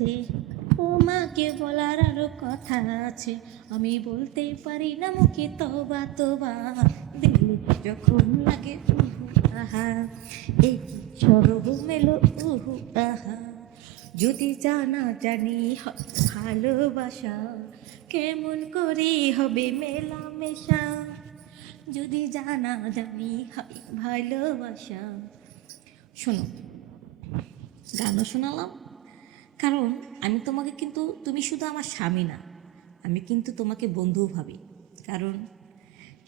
আছে, ও মাকে বলার আরো কথা আছে, আমি বলতে পারি না মুখে তবা তবা, দিলে যখন লাগে উহু আহা, এই সরব মেলো উহু আহা। যদি জানা জানি হয় ভালোবাসা, কেমন করে হবে মেলামেশা, যদি জানা জানি হয় ভালোবাসা। শোনো, গানও শোনালাম, কারণ আমি তোমাকে কিন্তু, তুমি শুধু আমার স্বামী না, আমি কিন্তু তোমাকে বন্ধুও ভাবি। কারণ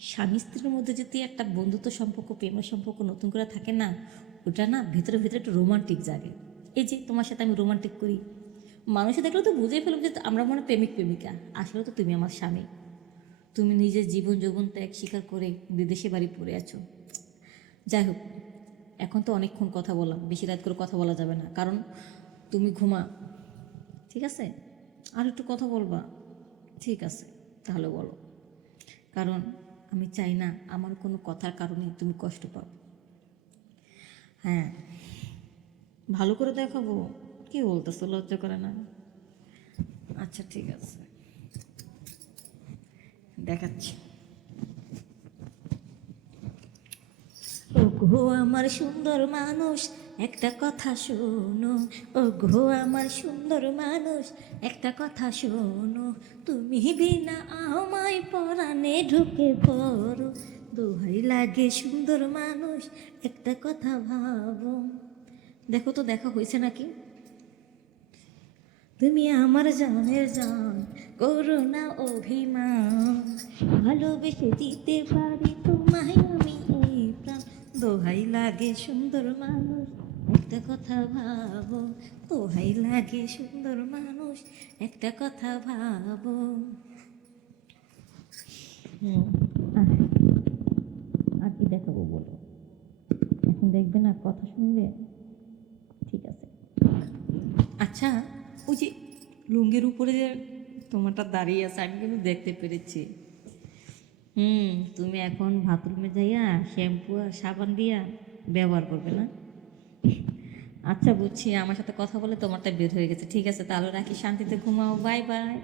স্বামী স্ত্রীর মধ্যে যদি একটা বন্ধুত্ব সম্পর্ক, প্রেমের সম্পর্ক নতুন করে থাকে না, ওটা না ভিতরে ভিতরে একটু রোমান্টিক জাগে। এই যে তোমার সাথে আমি রোমান্টিক করি, মানুষে দেখলে তো বুঝেই ফেলব যে আমরা মনে প্রেমিক প্রেমিকা, আসলে তো তুমি আমার স্বামী। তুমি নিজের জীবন যৌবন ত্যাগ স্বীকার করে বিদেশে বাড়ি পড়ে আছো। যাই হোক, এখন তো অনেকক্ষণ কথা বললাম, বেশি রাত করে কথা বলা যাবে না, কারণ তুমি ঘুমা, ঠিক আছে? আর একটু কথা বলবা? ঠিক আছে, তাহলে বলো, কারণ আমি চাই না আমার কোনো কথার কারণে তুমি কষ্ট পাও। হ্যাঁ, ভালো করে দেখাবো, কি বলতেছো, লজ্জা করে না? আচ্ছা ঠিক আছে, দেখাচ্ছি। ওগো আমার সুন্দর মানুষ, একটা কথা শোনো, ওগো আমার সুন্দর মানুষ, একটা কথা শোনো, তুমি বিনা আমায় পরাণে ঢুকে পড়ো, দোহাই লাগে সুন্দর মানুষ, একটা কথা ভাবো। দেখো তো দেখা হয়েছে নাকি? তুমি আমার জানের জান, করো না অভিমান, ভালোবেসে দিতে পারি তোমায় আমি এই প্রাণ, দোহাই লাগে সুন্দর মানুষ, একটা কথা ভাবো, দোহাই লাগে সুন্দর মানুষ, একটা কথা ভাবো। আর আর কি দেখাবো বলো? এখন দেখবে না, কথা শুনবে? ঠিক আছে। আচ্ছা, ওই যে লুঙ্গির উপরে যে তোমারটা দাঁড়িয়ে আছে, আমি কিন্তু দেখতে পেরেছি। তুমি এখন বাথরুমে যাইয়া শ্যাম্পু আর সাবান দিয়া ব্যবহার করবে না? আচ্ছা বুঝছি, আমার সাথে কথা বলে তোমারটা বের হয়ে গেছে। ঠিক আছে, তাহলে রাখি, শান্তিতে ঘুমাও, বাই বাই।